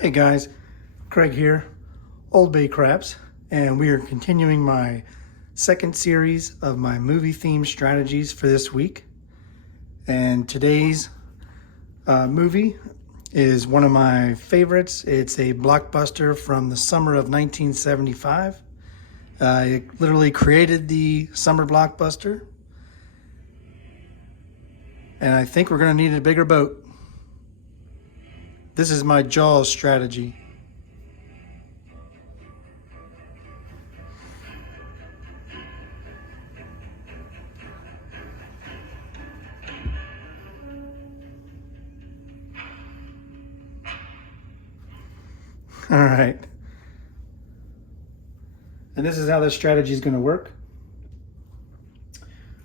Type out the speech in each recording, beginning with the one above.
Hey guys, Craig here, Old Bay Craps, and we are continuing my second series of my movie themed strategies for this week. And today's movie is one of my favorites. It's a blockbuster from the summer of 1975. I literally created the summer blockbuster, and I think we're going to need a bigger boat. This is my Jaws strategy. All right. And this is how this strategy is going to work.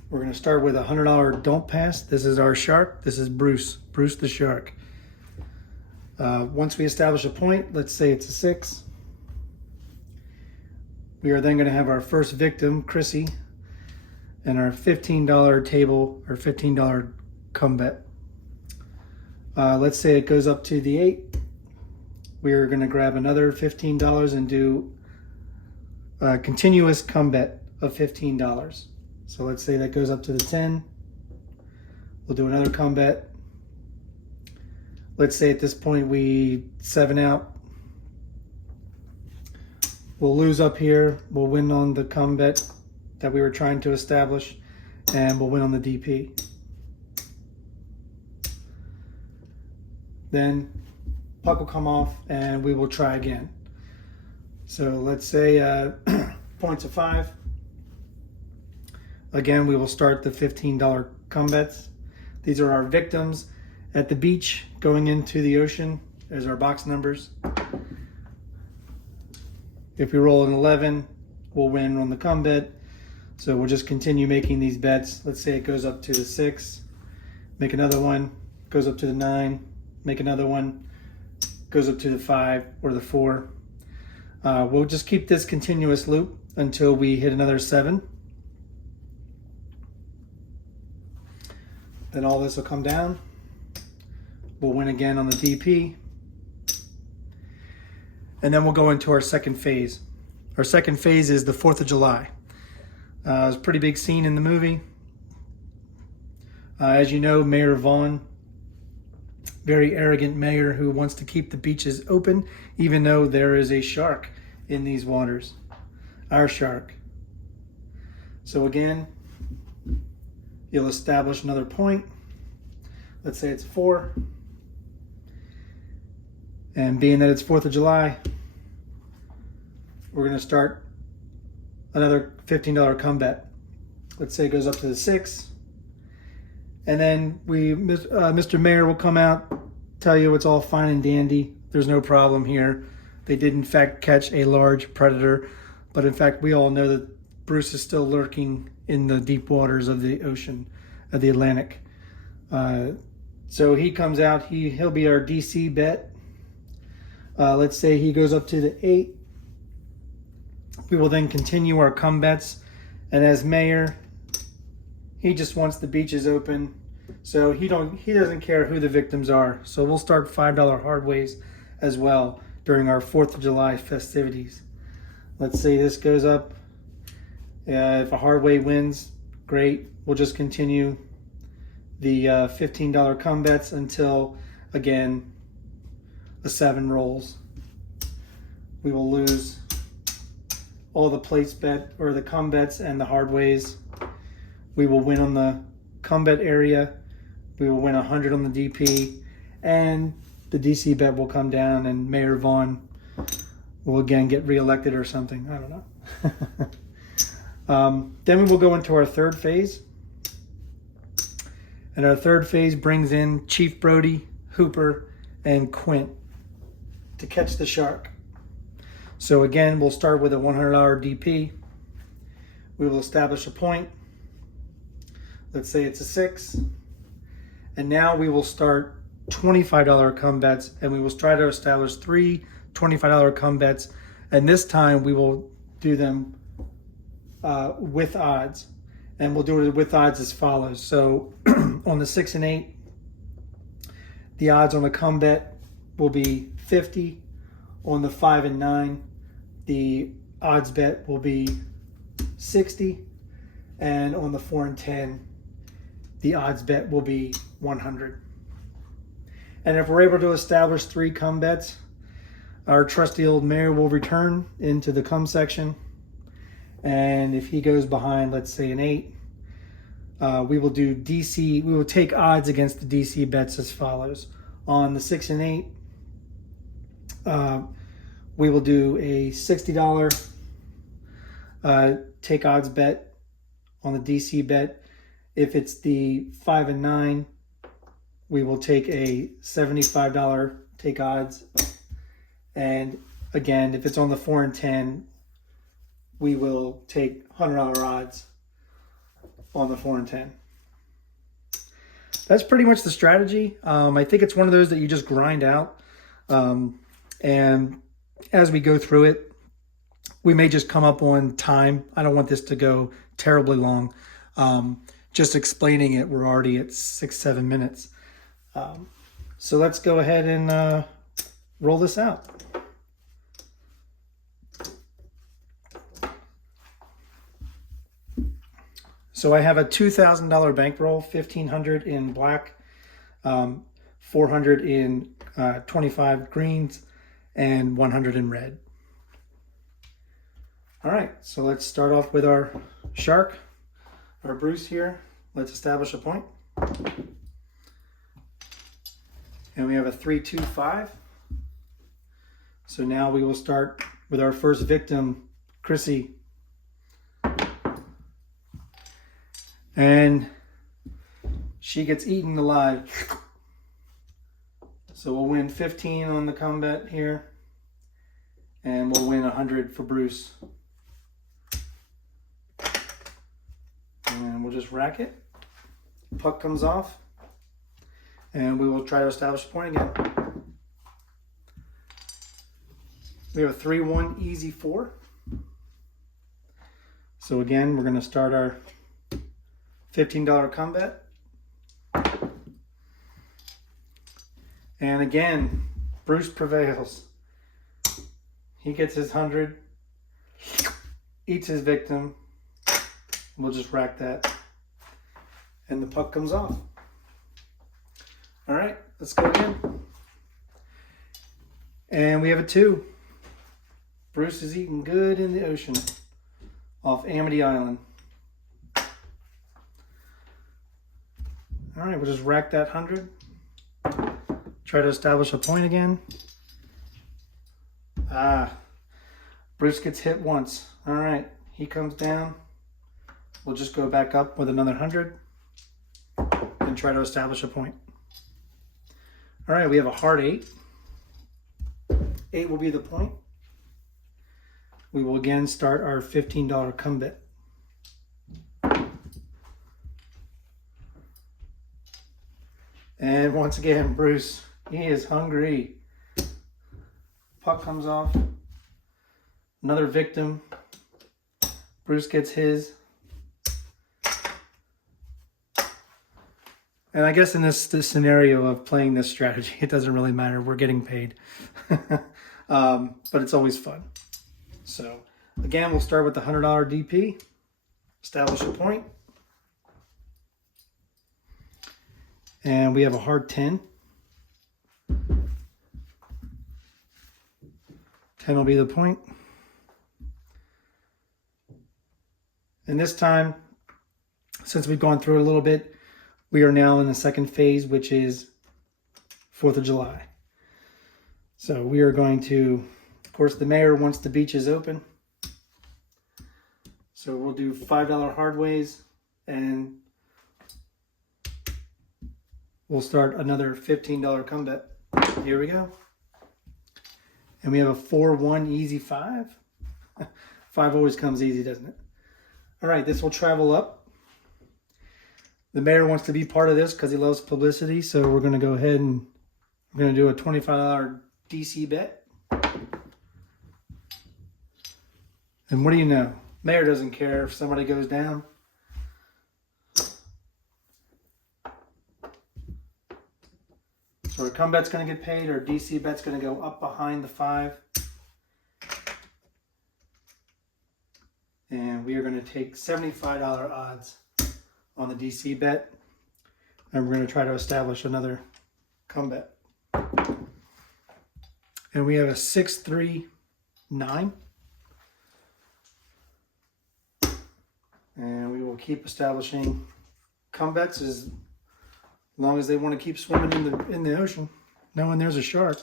We're going to start with a $100 don't pass. This is our shark. This is Bruce the shark. Once we establish a point, let's say it's a 6. We are then going to have our first victim, Chrissie, and our $15 table or $15 come bet. Let's say it goes up to the 8. We're going to grab another $15 and do a continuous come bet of $15. So let's say that goes up to the 10. We'll do another come bet. Let's say at this point we 7 out. We'll lose up here. We'll win on the come bet that we were trying to establish, and we'll win on the DP. Then puck will come off and we will try again. So let's say points of 5. Again, we will start the $15 come bets. These are our victims at the beach going into the ocean. There's our box numbers. If we roll an 11, we'll win on the come bet. So we'll just continue making these bets. Let's say it goes up to the 6, make another one, goes up to the 9, make another one, goes up to the 5 or the 4. We'll just keep this continuous loop until we hit another 7. Then all this will come down. We'll win again on the DP. And then we'll go into our second phase. Our second phase is the 4th of July. It's a pretty big scene in the movie. As you know, Mayor Vaughn, very arrogant mayor who wants to keep the beaches open, even though there is a shark in these waters. Our shark. So again, you'll establish another point. Let's say it's 4. And being that it's 4th of July, we're going to start another $15 come bet. Let's say it goes up to the 6. And then Mr. Mayor will come out, tell you it's all fine and dandy. There's no problem here. They did in fact catch a large predator. But in fact, we all know that Bruce is still lurking in the deep waters of the ocean, of the Atlantic. So he comes out, he'll be our DC bet. Let's say he goes up to the 8. We will then continue our come bets. And as mayor, he just wants the beaches open. So he doesn't care who the victims are. So we'll start $5 hardways as well during our 4th of July festivities. Let's say this goes up. If a hardway wins, great. We'll just continue the $15 come bets until, again, a 7 rolls. We will lose all the place bet or the come bets and the hardways. We will win on the come bet area. We will win 100 on the DP, and the DC bet will come down, and Mayor Vaughn will again get reelected or something. I don't know. Then we will go into our third phase. And our third phase brings in Chief Brody, Hooper, and Quint to catch the shark. So again, we'll start with a $100 DP. We will establish a point. Let's say it's a 6. And now we will start $25 come bets, and we will try to establish 3 $25 come bets. And this time we will do them with odds. And we'll do it with odds as follows. So on the 6 and 8, the odds on the come bet will be 50. On the 5 and 9, the odds bet will be 60. And on the 4 and 10, the odds bet will be 100. And if we're able to establish 3 come bets, our trusty old mayor will return into the come section. And if he goes behind, let's say an 8, we will do DC. We will take odds against the DC bets as follows. On the 6 and 8, we will do a $60 take odds bet on the DC bet. If it's the 5 and 9, we will take a $75 take odds. And again, if it's on the 4 and 10, we will take $100 odds on the 4 and 10. That's pretty much the strategy. I think it's one of those that you just grind out. And as we go through it, we may just come up on time. I don't want this to go terribly long. Just explaining it, we're already at 6-7 minutes. So let's go ahead and roll this out. So I have a $2,000 bankroll, $1,500 in black, $400 in 25 greens, and $100 in red. All right, so let's start off with our shark, our Bruce here. Let's establish a point. And we have a 3-2-5. So now we will start with our first victim, Chrissie. And she gets eaten alive. So we'll win 15 on the combat here. And we'll win 100 for Bruce. And we'll just rack it. Puck comes off. And we will try to establish a point again. We have a 3-1 easy 4. So again, we're going to start our $15 combat. And again, Bruce prevails. He gets his 100, eats his victim. We'll just rack that. And the puck comes off. All right, let's go again. And we have a 2. Bruce is eating good in the ocean off Amity Island. All right, we'll just rack that 100. Try to establish a point again. Bruce gets hit once. All right, he comes down. We'll just go back up with another 100 and try to establish a point. All right, we have a hard 8. 8 will be the point. We will again start our $15 come bet. And once again, Bruce, he is hungry. Puck comes off. Another victim. Bruce gets his. And I guess in this scenario of playing this strategy, it doesn't really matter. We're getting paid. But it's always fun. So again, we'll start with the $100 DP. Establish a point. And we have a hard 10. 10 will be the point. And this time, since we've gone through it a little bit, we are now in the second phase, which is 4th of July. So we are going to, of course, the mayor wants the beaches open. So we'll do $5 hardways and we'll start another $15 come bet. Here we go. And we have a 4-1 easy 5. 5 always comes easy, doesn't it? All right, this will travel up. The mayor wants to be part of this because he loves publicity. So we're going to go ahead and we're going to do a $25 DC bet. And what do you know? Mayor doesn't care if somebody goes down. So So our come bet's going to get paid. Our DC bet's going to go up behind the 5. And we are going to take $75 odds on the DC bet. And we're going to try to establish another come bet. And we have a 6, 3, 9. And we will keep establishing come bets as long as they want to keep swimming in the ocean, knowing there's a shark.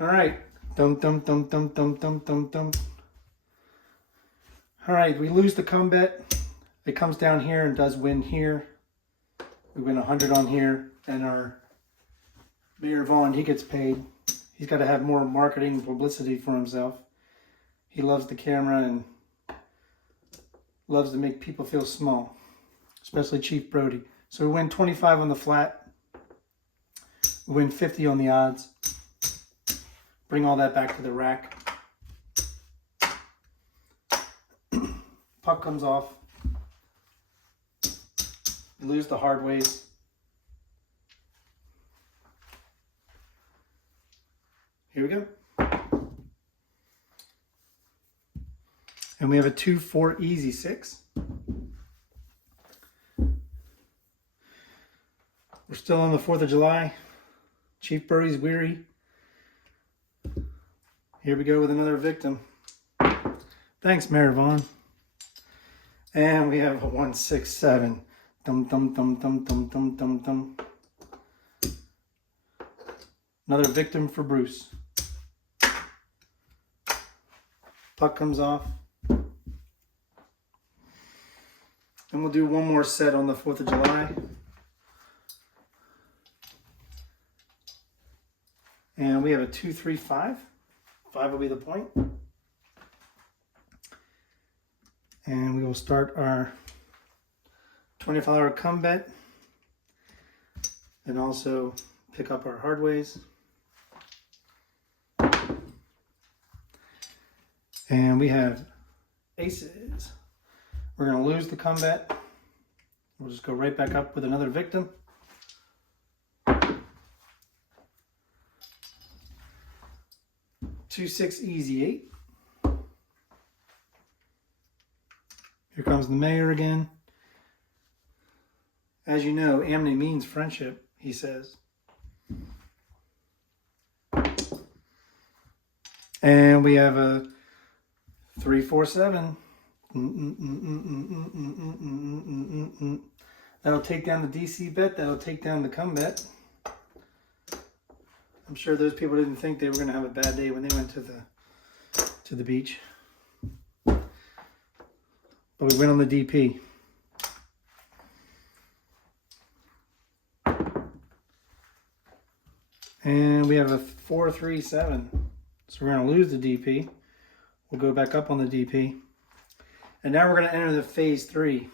All right. Dum, dum, dum, dum, dum, dum, dum, dum. All right, we lose the come bet. It comes down here and does win here. We win 100 on here, and our Mayor Vaughn, he gets paid. He's got to have more marketing publicity for himself. He loves the camera and loves to make people feel small, especially Chief Brody. So we win 25 on the flat. We win 50 on the odds. Bring all that back to the rack. Puck comes off. We lose the hard ways. Here we go. And we have a 2, 4, easy 6. We're still on the 4th of July. Chief Brody's weary. Here we go with another victim. Thanks, Mayor Vaughn. And we have a 1, 6, 7. Dum, dum, dum, dum, dum, dum, dum, dum. Another victim for Bruce. Puck comes off. And we'll do one more set on the 4th of July. And we have a 2, 3, 5. 5 will be the point. And we will start our $25 come bet. And also pick up our hard ways. And we have aces. We're going to lose the come bet. We'll just go right back up with another victim. Two, 6, easy 8. Here comes the mayor again. As you know, amity means friendship, he says. And we have a 3, 4, 7. That'll take down the DC bet. That'll take down the come bet. I'm sure those people didn't think they were going to have a bad day when they went to the beach. But we went on the DP. And we have a 4, 3, 7. So we're going to lose the DP. We'll go back up on the DP. And now we're going to enter the phase 3.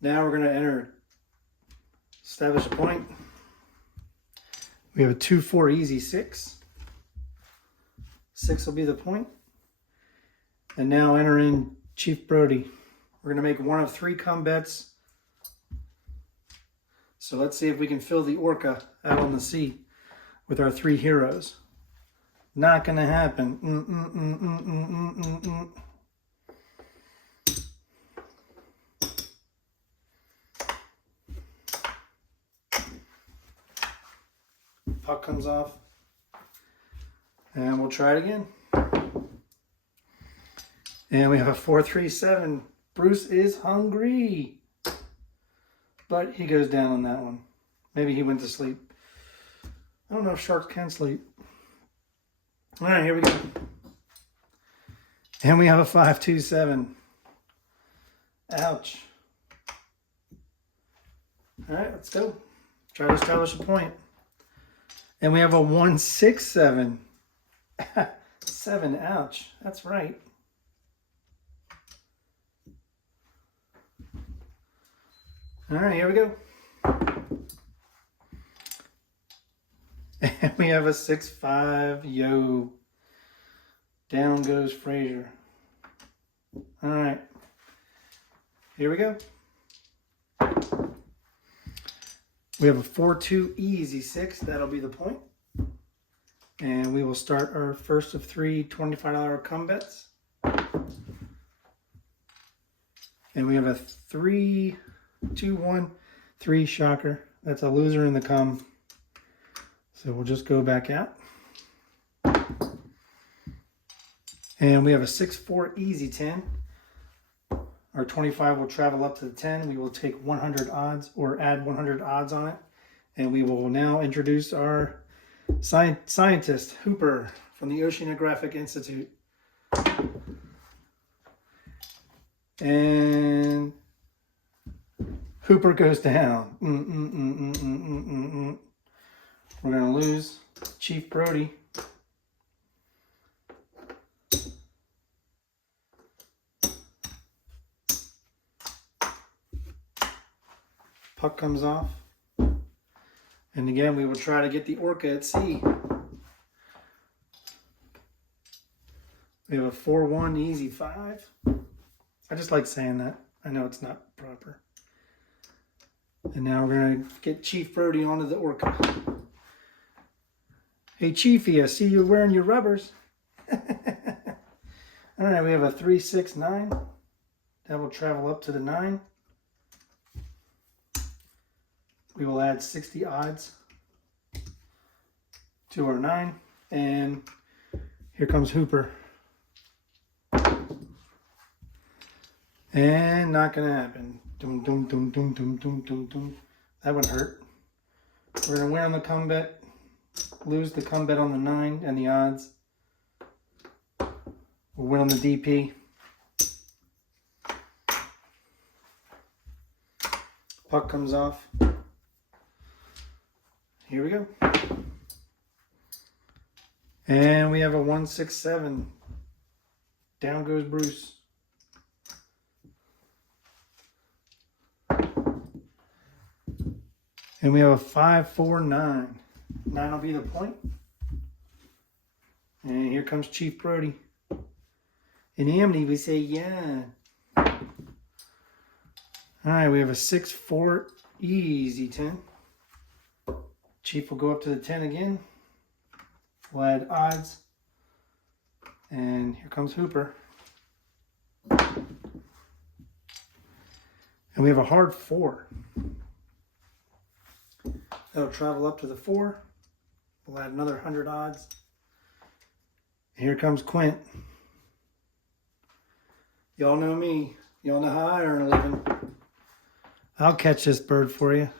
Now we're going to establish a point. We have a 2, 4, easy 6. 6 will be the point. And now enter in Chief Brody. We're going to make one of 3 come bets. So let's see if we can fill the Orca out on the sea with our 3 heroes. Not going to happen. Puck comes off. And we'll try it again. And we have a 4, 3, 7. Bruce is hungry. But he goes down on that one. Maybe he went to sleep. I don't know if sharks can sleep. All right, here we go. And we have a 5, 2, 7. Ouch. All right, let's go. Try to establish a point. And we have a 1, 6, 7. 7, ouch. That's right. All right, here we go. And we have a 6, 5, yo. Down goes Frazier. All right. Here we go. We have a 4-2 easy 6. That'll be the point. And we will start our first of 3 $25 come bets. And we have a 3, 2, 1, 3 shocker. That's a loser in the come. So we'll just go back out. And we have a 6-4 easy 10. Our 25 will travel up to the 10. We will take 100 odds or add 100 odds on it. And we will now introduce our scientist, Hooper, from the Oceanographic Institute. And Hooper goes down. We're going to lose Chief Brody. Puck comes off. And again, we will try to get the Orca at sea. We have a 4-1 easy 5. I just like saying that. I know it's not proper. And now we're going to get Chief Brody onto the Orca. Hey, Chiefy, I see you wearing your rubbers. All right, we have a 3-6-9. That will travel up to the 9. We will add 60 odds to our 9. And here comes Hooper. And not going to happen. Dum, dum, dum, dum, dum, dum, dum, dum. That one hurt. We're going to win on the come bet. Lose the come bet on the 9 and the odds. We'll win on the DP. Puck comes off. Here we go. And we have a 1-6-7. Down goes Bruce. And we have a 5-4-9. 9 will be the point. And here comes Chief Brody. In Amity, we say, yeah. All right, we have a 6-4 easy 10. Chief will go up to the 10 again. We'll add odds. And here comes Hooper. And we have a hard 4. That'll travel up to the 4. We'll add another 100 odds. And here comes Quint. Y'all know me. Y'all know how I earn a living. I'll catch this bird for you.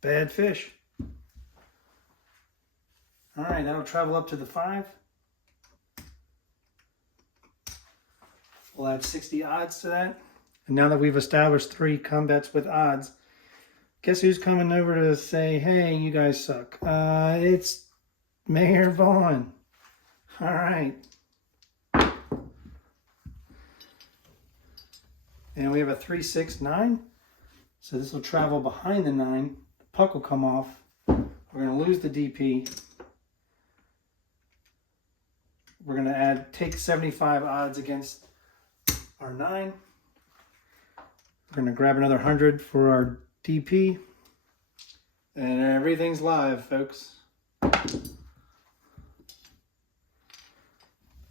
Bad fish. All right, that'll travel up to the 5. We'll add 60 odds to that. And now that we've established 3 come bets with odds, guess who's coming over to say, hey, you guys suck? It's Mayor Vaughn. All right. And we have a 3-6-9. So this will travel behind the 9. The puck will come off. We're going to lose the DP. We're going to take 75 odds against our 9. We're going to grab another 100 for our DP. And everything's live, folks. All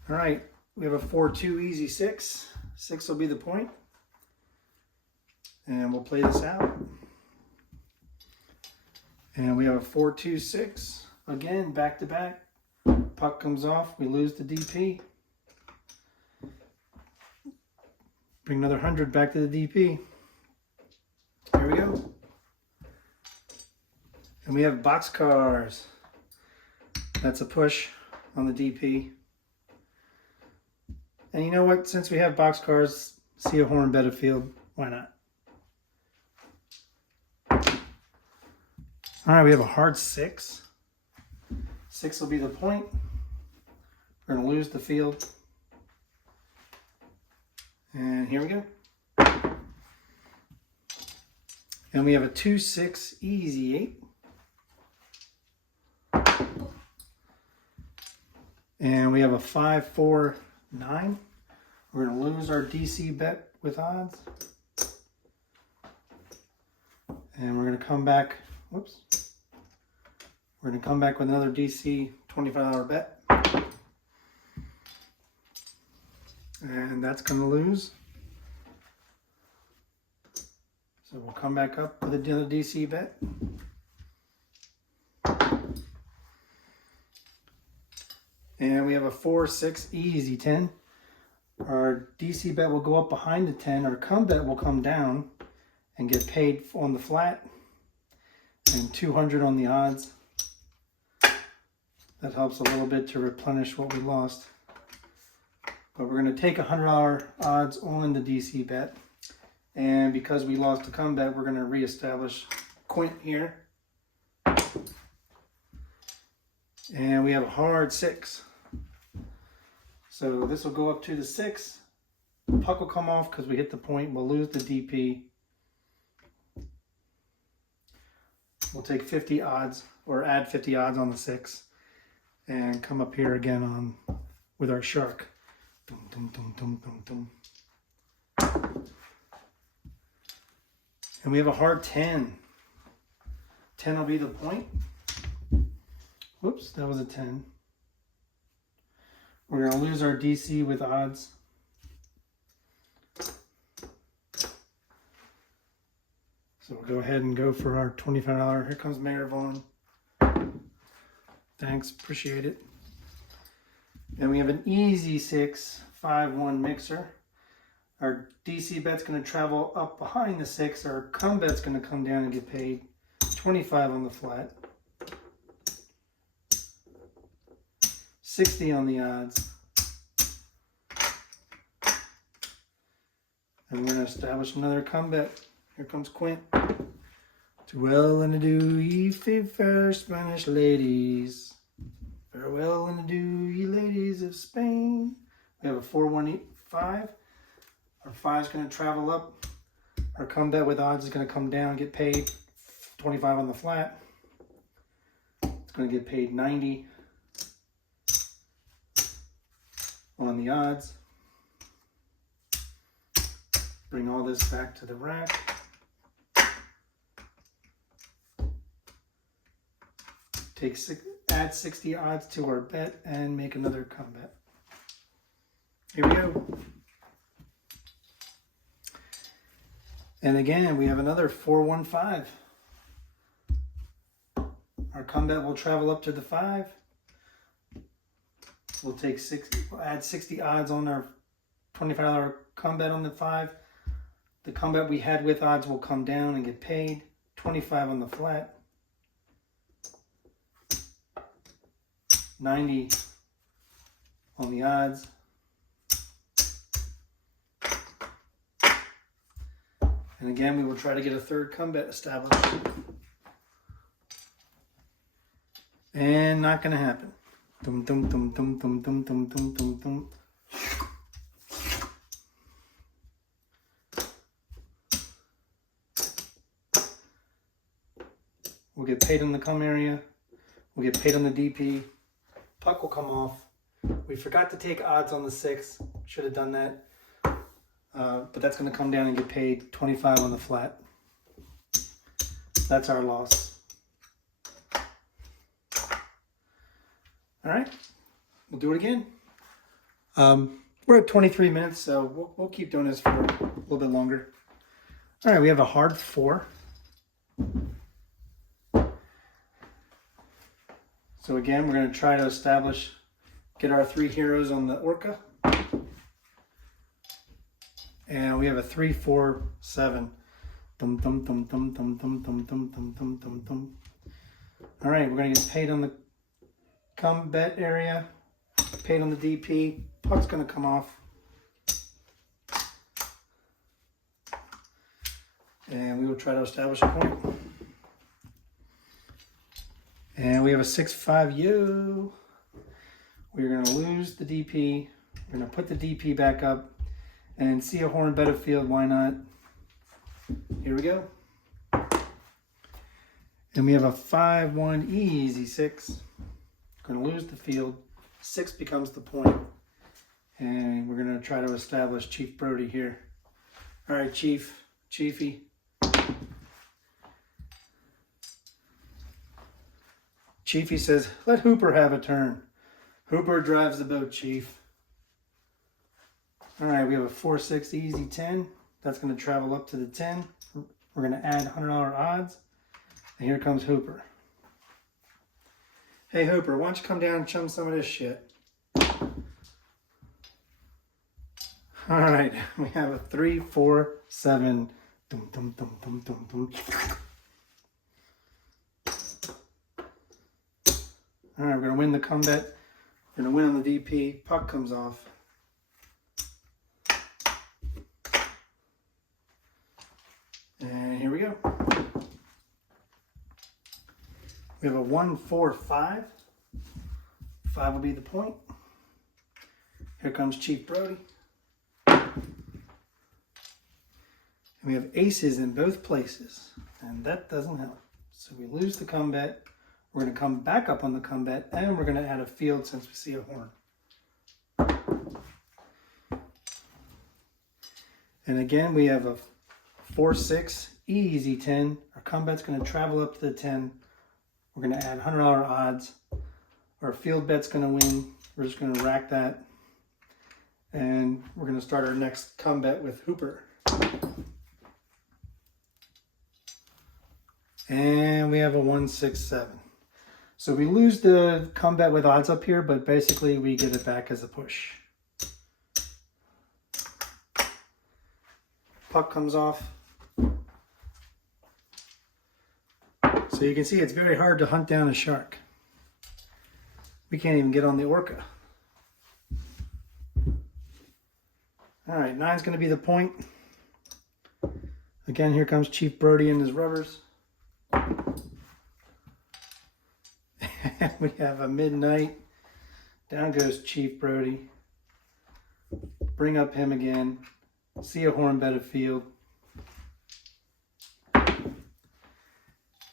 right, we have a 4-2 easy 6. 6 will be the point. And we'll play this out. And we have a 4-2-6. Again, back to back. Puck comes off, we lose the DP. Bring another 100 back to the DP. Here we go. And we have boxcars. That's a push on the DP. And you know what? Since we have boxcars, see a horn, bet a field. Why not? All right, we have a hard 6. 6 will be the point. We're going to lose the field. And here we go. And we have a 2-6 easy 8. And we have a 5-4-9. We're going to lose our DC bet with odds. And we're going to come back Whoops. We're going to come back with another DC $25 bet. And that's going to lose. So we'll come back up with another DC bet. And we have a 4, 6, easy 10. Our DC bet will go up behind the 10. Our come bet will come down and get paid on the flat. And 200 on the odds. That helps a little bit to replenish what we lost. But we're going to take $100 odds on the DC bet. And because we lost the come bet, we're going to reestablish Quint here. And we have a hard 6. So this will go up to the 6. Puck will come off because we hit the point. We'll lose the DP. We'll take 50 odds or add 50 odds on the 6 and come up here again on with our shark. Dum, dum, dum, dum, dum, dum. And we have a hard 10. 10 will be the point. Whoops, that was a 10. We're going to lose our DC with odds. So we'll go ahead and go for our $25. Here comes Mayor Vaughn. Thanks, appreciate it. And we have an easy 6, 5-1 mixer. Our DC bet's going to travel up behind the 6. Our come bet's going to come down and get paid 25 on the flat. 60 on the odds. And we're going to establish another come bet. Here comes Quint. To well and adieu, ye fair Spanish ladies. Farewell and adieu, ye ladies of Spain. We have a 4-1-5. Our 5 is going to travel up. Our come bet with odds is going to come down, get paid 25 on the flat. It's going to get paid 90 on the odds. Bring all this back to the rack. Add 60 odds to our bet and make another come bet. Here we go. And again, we have another 4-1-5. Our come bet will travel up to the 5. We'll add 60 odds on our $25 come bet on the 5. The come bet we had with odds will come down and get paid 25 on the flat. 90 on the odds. And again, we will try to get a third come bet established. And not going to happen. Dum dum dum dum dum dum dum dum dum dum. We'll get paid on the come area. We'll get paid on the DP. Puck will come off. We forgot to take odds on the 6. Should have done that. But that's going to come down and get paid 25 on the flat. That's our loss. All right, we'll do it again. We're at 23 minutes, so we'll keep doing this for a little bit longer. All right, we have a hard 4. So again, we're going to try to get our 3 heroes on the Orca. And we have a 3, 4, 7. Dum dum dum dum dum dum dum dum dum dum dum dum. All right, we're going to get paid on the come bet area, paid on the DP. Puck's going to come off. And we will try to establish a point. And we have a 6-5 yo. We're going to lose the DP. We're going to put the DP back up and see a horn bet of field. Why not? Here we go. And we have a 5-1 easy 6. Going to lose the field. 6 becomes the point. And we're going to try to establish Chief Brody here. All right, Chiefy. Chiefy says, let Hooper have a turn. Hooper drives the boat, Chief. All right, we have a 4-6 easy 10. That's going to travel up to the 10. We're going to add $100 odds. And here comes Hooper. Hey, Hooper, why don't you come down and chum some of this shit? All right, we have a 3, 4, 7. Dum, dum, dum, dum, dum, dum. All right, we're going to win the comeback. We're going to win on the DP. Puck comes off. And here we go. We have a 1, 4, 5. 5 will be the point. Here comes Chief Brody. And we have aces in both places. And that doesn't help. So we lose the comeback. We're going to come back up on the comeback. And we're going to add a field since we see a horn. And again, we have a 4-6 easy 10. Our comeback's going to travel up to the 10. We're going to add $100 odds. Our field bet's going to win. We're just going to rack that. And we're going to start our next comeback with Hooper. And we have a 1-6-7. So we lose the comeback with odds up here, but basically we get it back as a push. Puck comes off. So you can see it's very hard to hunt down a shark. We can't even get on the Orca. All right, 9's going to be the point. Again, here comes Chief Brody and his rubbers. We have a midnight. Down goes Chief Brody. Bring up him again. See a horn bet of field.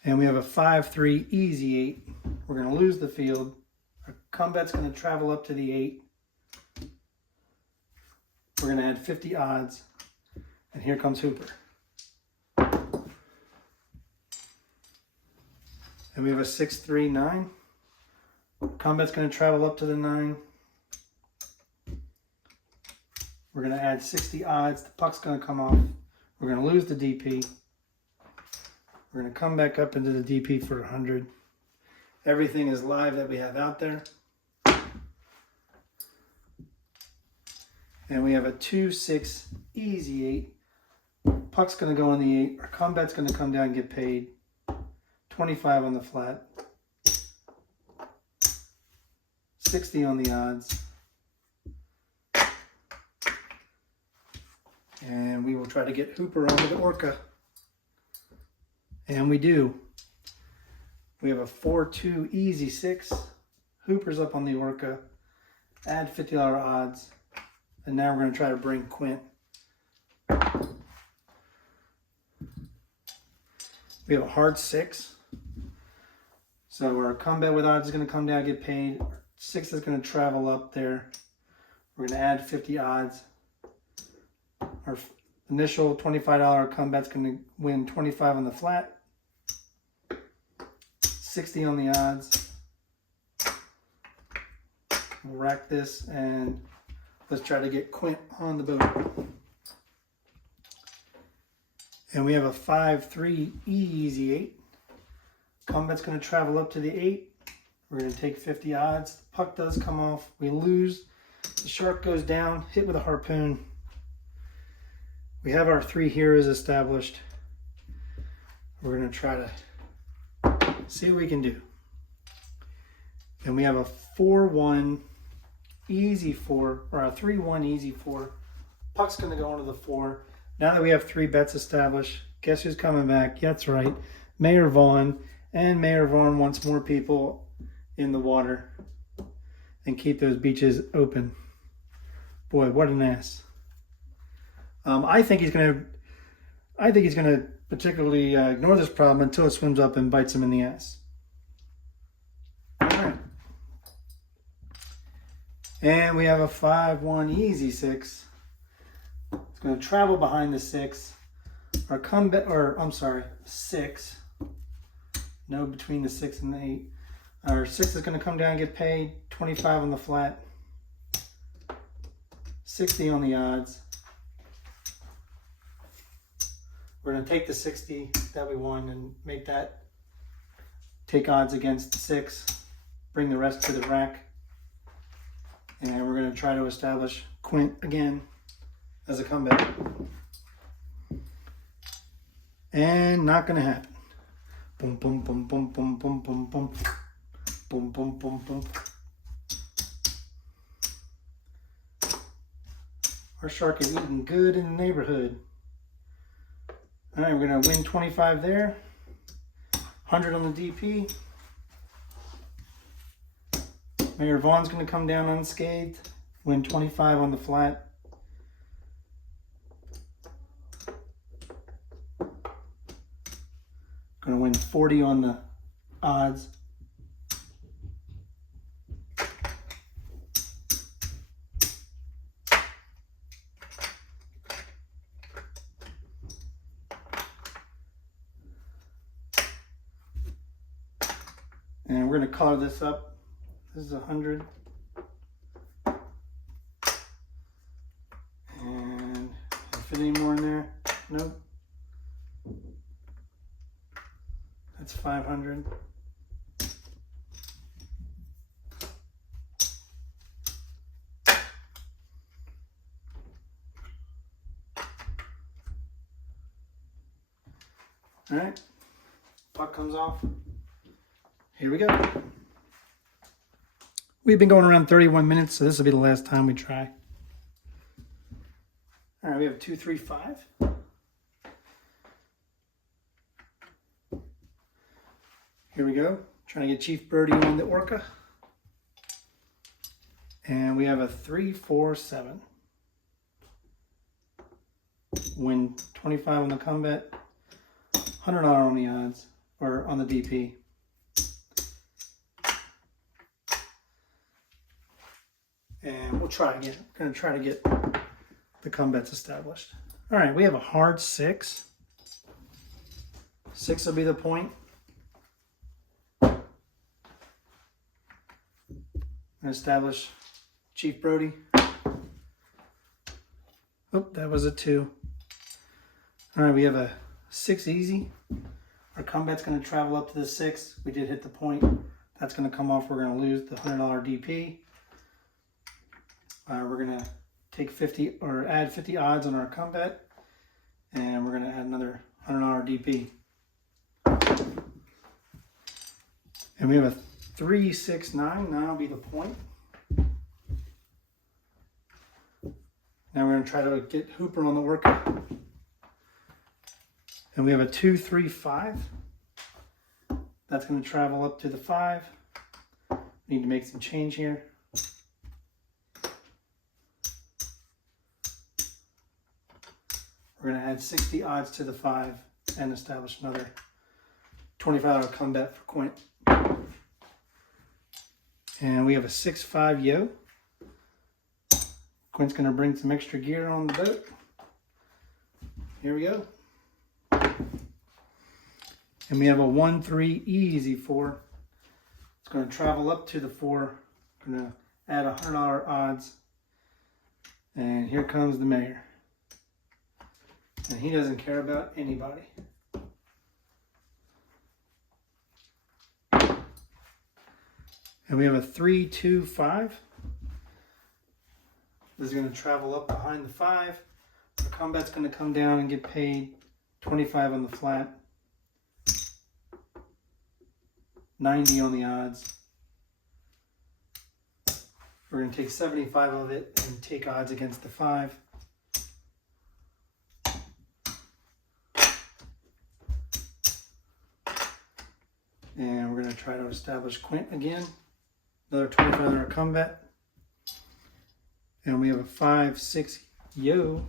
And we have a 5-3 easy 8. We're going to lose the field. Our comeback's going to travel up to the 8. We're going to add 50 odds. And here comes Hooper. And we have a 6-3 9. Comeback's going to travel up to the 9. We're going to add 60 odds. The puck's going to come off. We're going to lose the DP. We're going to come back up into the DP for 100. Everything is live that we have out there. And we have a 2-6 easy 8. Puck's going to go on the 8. Our comeback's going to come down and get paid. 25 on the flat. 60 on the odds. And we will try to get Hooper onto the Orca. And we do. We have a 4-2 easy 6. Hooper's up on the Orca. Add $50 odds. And now we're going to try to bring Quint. We have a hard 6. So our comeback with odds is going to come down and get paid. 6 is going to travel up there. We're going to add 50 odds. Our initial $25 comeback's going to win 25 on the flat. 60 on the odds. We'll rack this and let's try to get Quint on the boat. And we have a 5-3 easy 8. Comeback's going to travel up to the 8. We're going to take 50 odds. The puck does come off. We lose. The shark goes down, hit with a harpoon. We have our 3 heroes established. We're going to try to see what we can do. And we have a 4-1 easy 4, or a 3-1 easy 4. Puck's going to go into the 4. Now that we have 3 bets established, guess who's coming back? Yeah, that's right, Mayor Vaughn. And Mayor Vaughn wants more people in the water and keep those beaches open. Boy, what an ass. I think he's gonna particularly ignore this problem until it swims up and bites him in the ass. All right. And we have a 5-1 easy 6. It's going to travel behind the 6. Our comeback, or I'm sorry, 6. No, between the 6 and the 8. Our 6 is going to come down and get paid. 25 on the flat. 60 on the odds. We're going to take the 60 that we won and make that take odds against the 6. Bring the rest to the rack. And we're going to try to establish quint again as a comeback. And not going to happen. Boom, boom, boom, boom, boom, boom, boom, boom. Boom, boom, boom, boom. Our shark is eating good in the neighborhood. All right, we're going to win 25 there. 100 on the DP. Mayor Vaughn's going to come down unscathed. Win 25 on the flat. Going to win 40 on the odds. And we're going to color this up. This is 100. And fit any more in there? Nope. That's 500. All right, puck comes off. Here we go. We've been going around 31 minutes, so this will be the last time we try. All right, we have 2, 3, 5. Here we go. Trying to get Chief Birdie on the Orca. And we have a 3, 4, 7. Win 25 on the combat. $100 on the odds, or on the DP. And we'll try again. We're going to try to get the combats established. All right, we have a hard 6. 6 will be the point. I'm going to establish Chief Brody. Oh, that was a 2. All right, we have a 6 easy. Our combat's going to travel up to the 6. We did hit the point. That's going to come off. We're going to lose the $100 DP. We're going to take 50 or add 50 odds on our combat. And we're going to add another $100 DP. And we have a 3, 6, 9. That'll be the point. Now we're going to try to get Hooper on the Orca. And we have a 2, 3, 5. That's going to travel up to the 5. Need to make some change here. We're going to add 60 odds to the 5 and establish another $25 comeback for Quint. And we have a 6, 5 yo. Quint's going to bring some extra gear on the boat. Here we go. And we have a 1, 3 easy 4. It's going to travel up to the 4. We're going to add $100 odds. And here comes the mayor. And he doesn't care about anybody. And we have a 3, 2, 5. This is going to travel up behind the 5. The combat's going to come down and get paid 25 on the flat. 90 on the odds. We're going to take 75 of it and take odds against the 5. And we're going to try to establish Quint again. Another $25 combat. And we have a 5, 6 yo.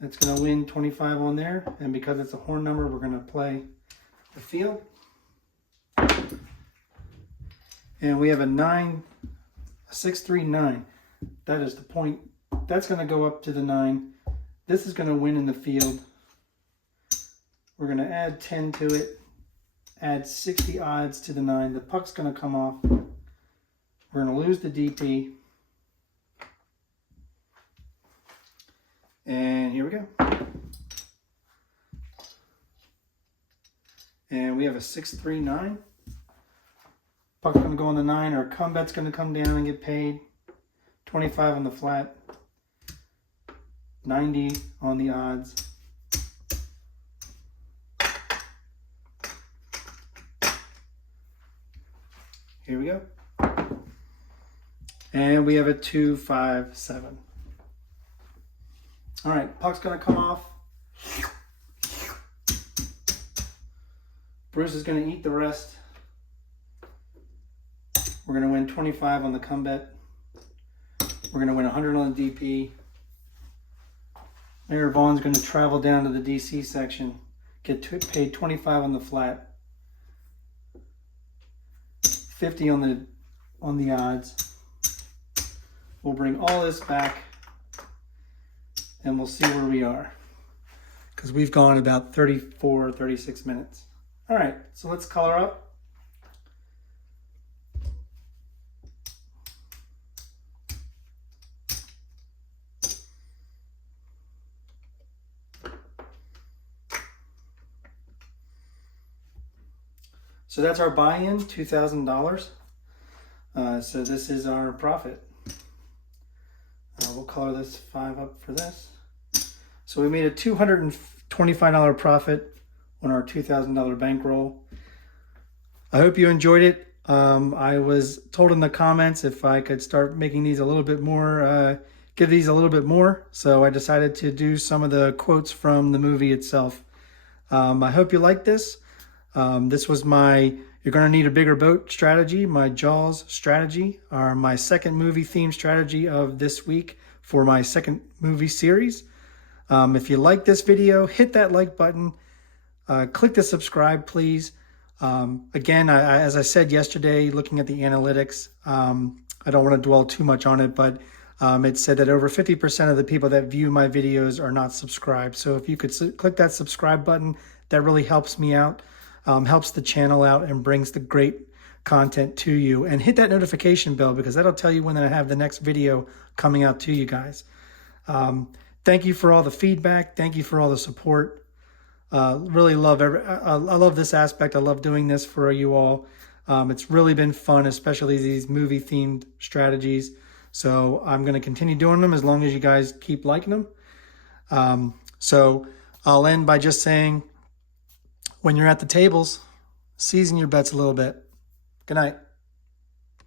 That's going to win 25 on there. And because it's a horn number, we're going to play the field. And we have a 9, a 6, 3, 9. That is the point. That's going to go up to the 9. This is going to win in the field. We're going to add 10 to it add 60 odds to the 9. The puck's going to come off. We're going to lose the DP. And here we go. And we have a 6-3-9. Puck's going to go on the 9. Our come bet's going to come down and get paid. 25 on the flat. 90 on the odds. Here we go. And we have a 2-5-7. All right, puck's going to come off. Bruce is going to eat the rest. We're going to win 25 on the come bet. We're going to win 100 on the DP. Mayor Vaughn's going to travel down to the DC section, get paid 25 on the flat. 50 on the odds. We'll bring all this back and we'll see where we are, because we've gone about 34, 36 minutes. All right, so let's color up. So that's our buy-in, $2,000. So this is our profit. We'll color this 5 up for this. So we made a $225 profit on our $2,000 bankroll. I hope you enjoyed it. I was told in the comments if I could start making these a little bit more, give these a little bit more. So I decided to do some of the quotes from the movie itself. I hope you like this. This was my You're Gonna Need a Bigger Boat strategy, my Jaws strategy, or my second movie theme strategy of this week for my second movie series. If you like this video, hit that like button. Click the subscribe, please. Again, as I said yesterday, looking at the analytics, I don't want to dwell too much on it, but it said that over 50% of the people that view my videos are not subscribed. So if you could click that subscribe button, that really helps me out. Helps the channel out and brings the great content to you. And hit that notification bell, because that'll tell you when I have the next video coming out to you guys. Thank you for all the feedback. Thank you for all the support. Really love I love this aspect. I love doing this for you all. It's really been fun, especially these movie themed strategies. So I'm going to continue doing them as long as you guys keep liking them. So I'll end by just saying, when you're at the tables, season your bets a little bit. Good night.